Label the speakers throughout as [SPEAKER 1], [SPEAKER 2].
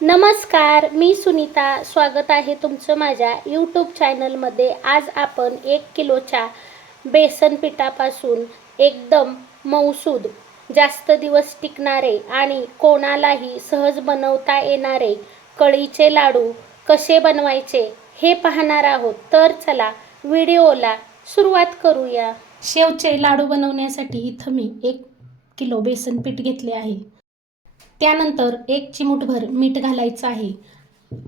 [SPEAKER 1] नमस्कार मी सुनीता. स्वागत आहे तुमचं माझ्या यूट्यूब चॅनलमध्ये आज आपण एक किलोच्या बेसन पिठापासून एकदम मऊसूद जास्त दिवस टिकणारे आणि कोणालाही सहज बनवता येणारे कळीचे लाडू कसे बनवायचे हे पाहणार आहोत. तर चला व्हिडिओला सुरुवात करूया. शेवचे लाडू बनवण्यासाठी इथं मी एक किलो बेसन पीठ घेतले आहे. त्यानंतर एक चिमूटभर मीठ घालायचं आहे.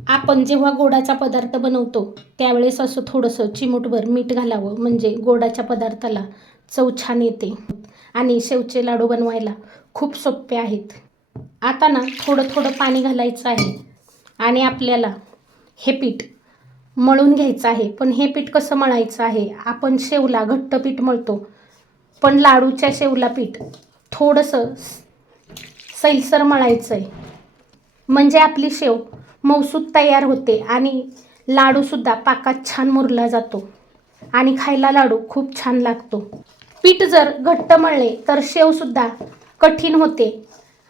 [SPEAKER 1] आपण जेव्हा गोडाचा पदार्थ बनवतो त्यावेळेस असं थोडंसं चिमूटभर मीठ घालावं. म्हणजे गोडाच्या पदार्थाला चव छान येते आणि शेवचे लाडू बनवायला खूप सोपे आहेत. आता ना थोडं थोडं पाणी घालायचं आहे आणि आपल्याला हे पीठ मळून घ्यायचं आहे. पण हे पीठ कसं मळायचं आहे? आपण शेवला घट्ट पीठ मळतो. पण लाडूच्या शेवला पीठ थोडंसं सैलसर मळायचं आहे म्हणजे आपली शेव मौसूद तयार होते आणि लाडूसुद्धा पाकात छान मुरला जातो आणि खायला लाडू खूप छान लागतो. पीठ जर घट्ट मळले तर शेवसुद्धा कठीण होते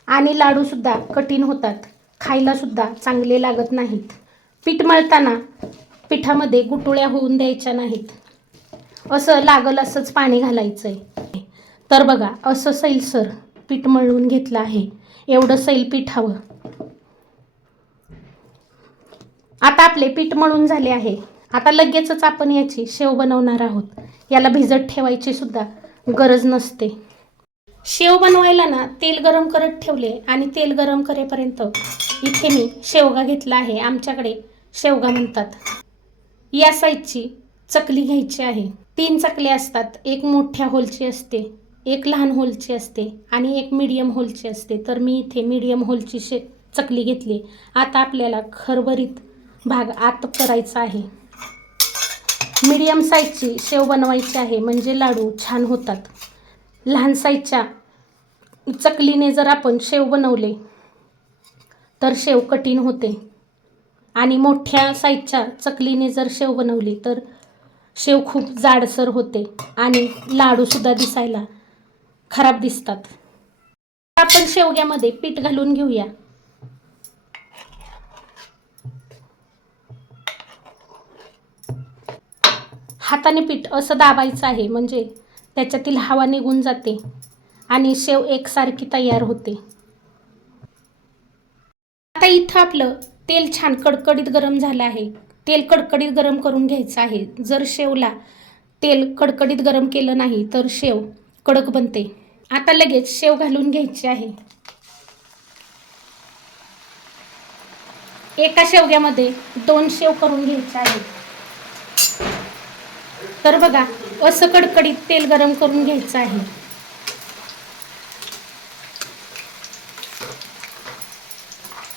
[SPEAKER 1] आणि लाडूसुद्धा कठीण होतात. खायलासुद्धा चांगले लागत नाहीत. पीठ मळताना पिठामध्ये गुटुळ्या होऊन द्यायच्या नाहीत. असं लागल असंच पाणी घालायचं आहे तर बघा असं सैलसर पीठ मळून घेतलं आहे. एवढं सैल पीठ हवं. आता आपले पीठ मळून झाले आहे. आता लगेचच आपण याची शेव बनवणार आहोत. याला भिजत ठेवायची सुद्धा गरज नसते. शेव बनवायला ना तेल गरम करत ठेवले आणि तेल गरम करेपर्यंत इथे मी शेवगा घेतला आहे. आमच्याकडे शेवगा म्हणतात. या साईजची चकली घ्यायची आहे. तीन चकले असतात. एक मोठ्या होलची असते. एक लहान होलची असते आणि एक मीडियम होलची असते. तर मी इथे मीडियम होलची शे चकली घेतली. आता आपल्याला खरभरीत भाग आत करायचा आहे. मीडियम साईजची शेव बनवायची आहे. म्हणजे लाडू छान होतात. लहान साईजच्या चकलीने जर आपण शेव बनवले तर शेव कठीण होते. आणि मोठ्या साईजच्या चकलीने जर शेव बनवली तर शेव खूप जाडसर होते. आणि लाडूसुद्धा दिसायला खराब दिसतात. आपण शेवग्यामध्ये पीठ घालून घेऊया. हाताने पीठ असं दाबायचं आहे म्हणजे त्याच्यातील हवा निघून जाते आणि शेव एकसारखी तयार होते. आता इथं आपलं तेल छान कडकडीत गरम झालं आहे. तेल कडकडीत गरम करून घ्यायचं आहे. जर शेवला तेल कडकडीत गरम केलं नाही तर शेव कडक बनते. आता लगेच शेव घालून घ्यायची आहे. एका शेवग्यामध्ये दोन शेव करून घ्यायचे आहे तर बघा असं कडकडीत तेल गरम करून घ्यायचं आहे.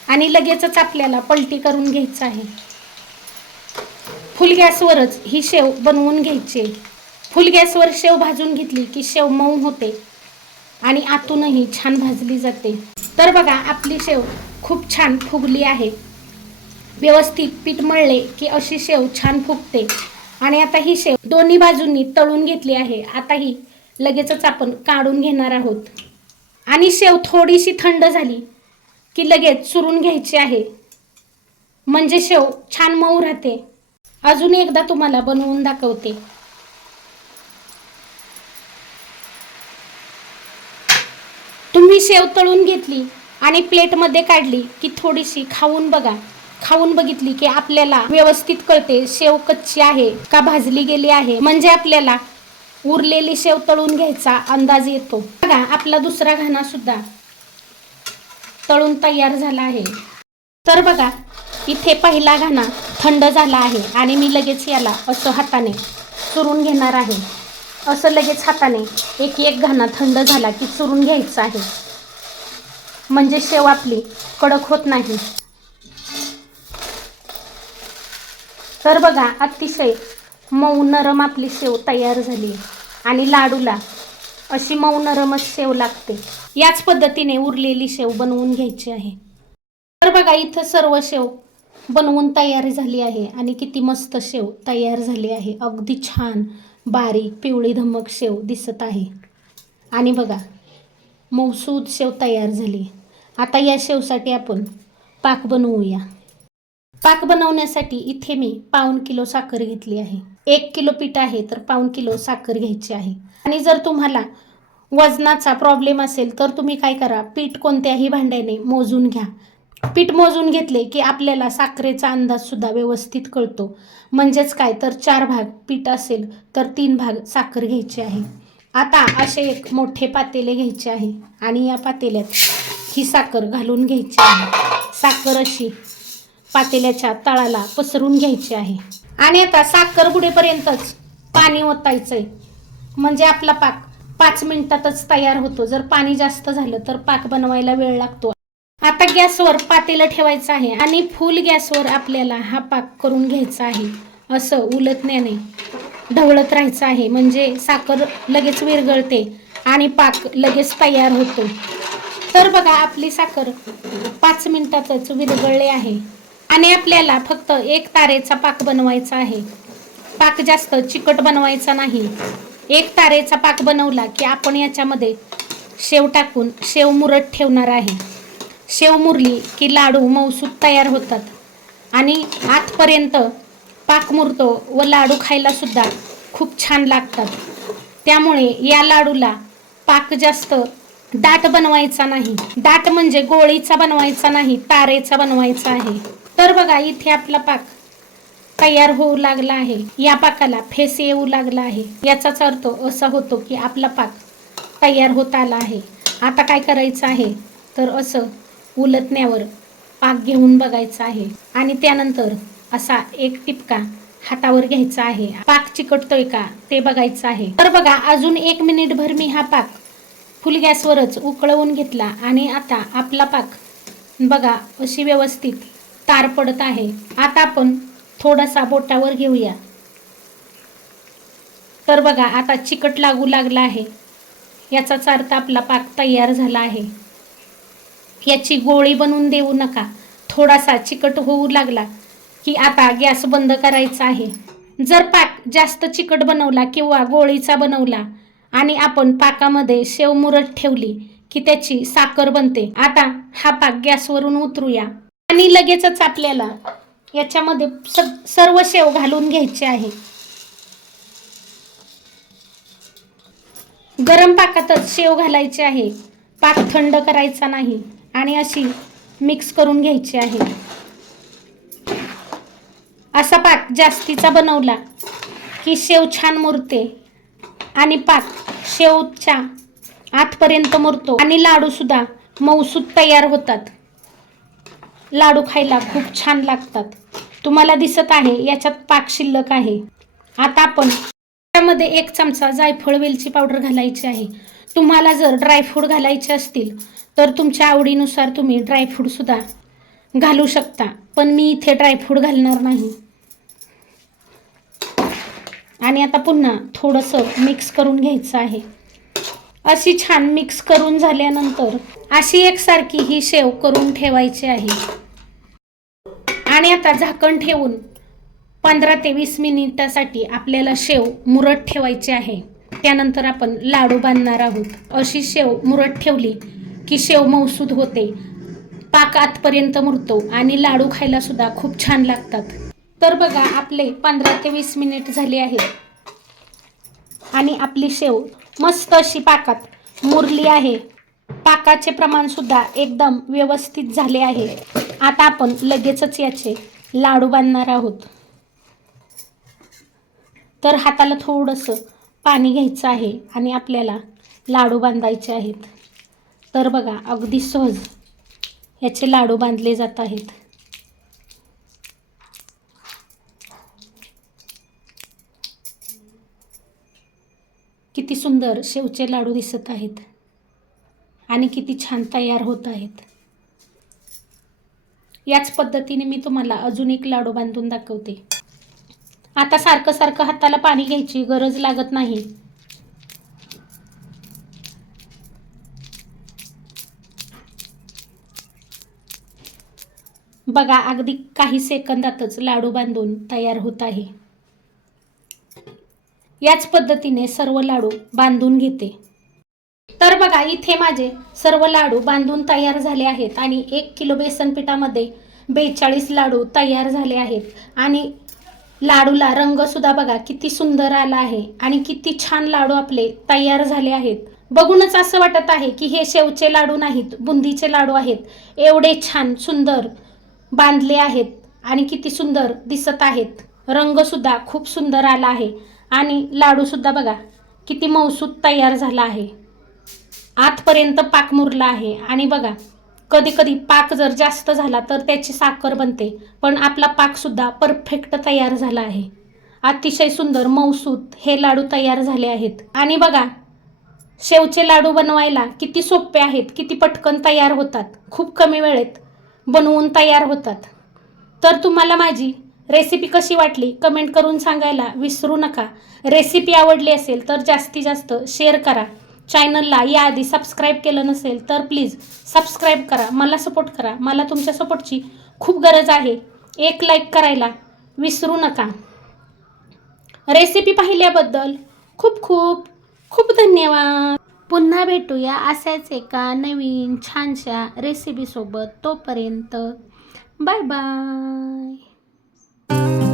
[SPEAKER 1] आणि लगेचच आपल्याला पलटी करून घ्यायचं आहे. फुल गॅसवरच ही शेव बनवून घ्यायची फुल गॅसवर शेव भाजून घेतली की शेव मऊ होते. आणि आतूनही छान भाजली जाते. तर बघा आपली शेव खूप छान फुगली आहे. व्यवस्थित पीठ मळले की अशी शेव छान फुगते. आणि आता ही शेव दोन्ही बाजूंनी तळून घेतली आहे. आता ही लगेचच आपण काढून घेणार आहोत. आणि शेव थोडीशी थंड झाली की लगेच चुरून घ्यायची आहे. म्हणजे शेव छान मऊ राहते. अजून एकदा तुम्हाला बनवून दाखवते तुम्ही शेव तळून घेतली आणि प्लेटमध्ये काढली की थोडीशी खाऊन बघा. खाऊन बघितली की आपल्याला व्यवस्थित कळते शेव कच्ची आहे का भाजली गेली आहे. म्हणजे आपल्याला उरलेली शेव तळून घ्यायचा अंदाज येतो. बघा आपला दुसरा घाणा सुद्धा तळून तयार झाला आहे. तर बघा इथे पहिला घाणा थंड झाला आहे आणि मी लगेच याला असं हाताने चुरून घेणार आहे. असं लगेच हाताने एक एक घाणा थंड झाला की चुरून घ्यायचा आहे. म्हणजे शेव आपली. कडक होत नाही. तर बघा अतिशय मऊ नरम आपली शेव तयार झाली आणि लाडूला अशी मऊ नरमच शेव लागते. याच पद्धतीने उरलेली शेव बनवून घ्यायची आहे. तर बघा इथं सर्व शेव बनवून तयार झाली आहे. आणि किती मस्त शेव तयार झाली आहे. अगदी छान बारीक पिवळी धमक शेव दिसत आहे. आणि बघा मौसूद शेव तयार झाली. आता या शेवसाठी आपण पाक बनवूया. पाक बनवण्यासाठी इथे मी पाऊन किलो साखर घेतली आहे. एक किलो पीठ आहे तर पाऊन किलो साखर घ्यायची आहे. आणि जर तुम्हाला वजनाचा प्रॉब्लेम असेल तर तुम्ही काय करा पीठ कोणत्याही भांड्याने मोजून घ्या. पीठ मोजून घेतले की आपल्याला साखरेचा अंदाजसुद्धा व्यवस्थित कळतो. म्हणजेच काय तर चार भाग पीठ असेल तर तीन भाग साखर घ्यायची आहे. आता असे एक मोठे पातेले घ्यायचे आहे आणि या पातेल्यात ही साखर घालून घ्यायची आहे. साखर अशी पातेल्याच्या तळाला पसरून घ्यायची आहे. आणि आता साखर बुडेपर्यंतच पाणी ओतायचं आहे म्हणजे आपला पाक पाच मिनिटातच तयार होतो. जर पाणी जास्त झालं तर पाक बनवायला वेळ लागतो. आता गॅसवर पातेलं ठेवायचं आहे आणि फुल गॅसवर आपल्याला हा पाक करून घ्यायचा आहे. असं उलटण्याने ढवळत राहायचं आहे. म्हणजे साखर लगेच विरघळते आणि पाक लगेच तयार होतो. तर बघा आपली साखर पाच मिनिटातच विरगळली आहे. आणि आपल्याला फक्त एक तारेचा पाक बनवायचा आहे. पाक जास्त चिकट बनवायचा नाही. एक तारेचा पाक बनवला की आपण याच्यामध्ये शेव टाकून शेव मुरत ठेवणार आहे. शेव मुरली की लाडू मौसूद तयार होतात. आणि आतपर्यंत पाक मुरतो व लाडू खायला सुद्धा खूप छान लागतात. त्यामुळे या लाडूला पाक जास्त दाट बनवायचा नाही. दाट म्हणजे गोळीचा बनवायचा नाही तारेचा बनवायचा आहे. तर बघा इथे आपला पाक तयार होऊ लागला आहे. या पाकाला फेस येऊ लागला आहे. याचाच अर्थ असा होतो की आपला पाक तयार होत आला आहे. आता काय करायचं आहे? तर असं उलटण्यावर पाक घेऊन बघायचा आहे. आणि त्यानंतर असा एक टिपका हातावर घ्यायचा आहे. पाक चिकटतोय का ते बघायचं आहे. तर बघा अजून एक मिनिटभर मी हा पाक फुल गॅसवरच उकळवून घेतला आणि आता आपला पाक बघा अशी व्यवस्थित तार पडत आहे. आता आपण थोडासा बोटावर घेऊया. तर बघा आता चिकट लागू लागला आहे. याचाच अर्थ आपला पाक तयार झाला आहे. याची गोळी बनवून देऊ नका. थोडासा चिकट होऊ लागला. की आता गॅस बंद करायचा आहे. जर पाक जास्त चिकट बनवला किंवा गोळीचा बनवला आणि आपण पाकामध्ये शेव मुरत ठेवली की त्याची साखर बनते आता हा पाक गॅसवरून उतरूया. आणि लगेचच आपल्याला याच्यामध्ये सर्व शेव घालून घ्यायचे आहे. गरम पाकातच शेव घालायचे आहे. पाक थंड करायचा नाही आणि अशी मिक्स करून घ्यायची आहे. असा पाक जास्तीचा बनवला की शेव छान मुरते आणि पाक शेवच्या आतपर्यंत मुरतो आणि लाडूसुद्धा मऊसूद तयार होतात. लाडू खायला खूप छान लागतात. तुम्हाला दिसत आहे याच्यात पाक शिल्लक आहे. आता आपण त्यामध्ये एक चमचा जायफळ वेलची पावडर घालायची आहे. तुम्हाला जर ड्रायफ्रूट घालायचे असतील तर तुमच्या आवडीनुसार तुम्ही ड्रायफ्रूटसुद्धा घालू शकता. पण मी इथे ड्रायफ्रूट घालणार नाही. आणि आता पुन्हा थोडंसं मिक्स करून घ्यायचं आहे. अशी छान मिक्स करून झाल्यानंतर अशी एकसारखी ही शेव करून ठेवायची आहे. आणि आता झाकण ठेवून पंधरा ते वीस मिनिटासाठी आपल्याला शेव मुरत ठेवायची आहे. त्यानंतर आपण लाडू बांधणार आहोत. अशी शेव मुरत ठेवली की शेव मौसूद होते. पाक आतपर्यंत मुरतो आणि लाडू खायला सुद्धा खूप छान लागतात. तर बघा आपले पंधरा ते वीस मिनिट झाले आहेत. आणि आपली शेव मस्त अशी पाकात मुरली आहे. पाकाचे प्रमाणसुद्धा एकदम व्यवस्थित झाले आहे. आता आपण लगेचच याचे लाडू बांधणार आहोत. तर हाताला थोडंसं पाणी घ्यायचं आहे आणि आपल्याला लाडू बांधायचे आहेत. तर बघा अगदी सहज याचे लाडू बांधले जात आहेत. किती सुंदर शेवचे लाडू दिसत आहेत आणि किती छान तयार होत आहेत. याच पद्धतीने मी तुम्हाला अजून एक लाडू बांधून दाखवते. आता सारखं सारखं हाताला पाणी घ्यायची गरज लागत नाही. बघा अगदी काही सेकंदातच लाडू बांधून तयार होत आहे. याच पद्धतीने सर्व लाडू बांधून घेते. तर बघा इथे माझे सर्व लाडू बांधून तयार झाले आहेत आणि एक किलो बेसन पिठामध्ये बेचाळीस लाडू तयार झाले आहेत. आणि लाडूला रंगसुद्धा बघा किती सुंदर आला आहे आणि किती छान लाडू आपले तयार झाले आहेत. बघूनच असं वाटत आहे की हे शेवचे लाडू नाहीत बुंदीचे लाडू आहेत. एवढे छान सुंदर बांधले आहेत आणि किती सुंदर दिसत आहेत. रंगसुद्धा खूप सुंदर आला आहे. आणि लाडूसुद्धा बघा किती मौसूद तयार झाला आहे. आतपर्यंत पाक मुरला आहे. आणि बघा कधी कधी पाक जर जास्त झाला तर त्याची साखर बनते पण आपला पाकसुद्धा परफेक्ट तयार झाला आहे. अतिशय सुंदर मौसूद हे लाडू तयार झाले आहेत. आणि बघा शेवचे लाडू बनवायला किती सोपे आहेत किती पटकन तयार होतात खूप कमी वेळेत बनवून तयार होतात. तर तुम्हाला माझी रेसिपी कशी वाटली? कमेंट करून सांगायला विसरू नका. रेसिपी आवडली असेल तर जास्तीत जास्त शेअर करा. चॅनलला याआधी सबस्क्राईब केलं नसेल तर प्लीज सबस्क्राईब करा. मला सपोर्ट करा. मला तुमच्या सपोर्टची खूप गरज आहे. एक लाईक करायला विसरू नका. रेसिपी पाहिल्याबद्दल खूप खूप खूप धन्यवाद. पुन्हा भेटूया अशाच एका नवीन छानशा रेसिपीसोबत तोपर्यंत. Bye bye Thank you.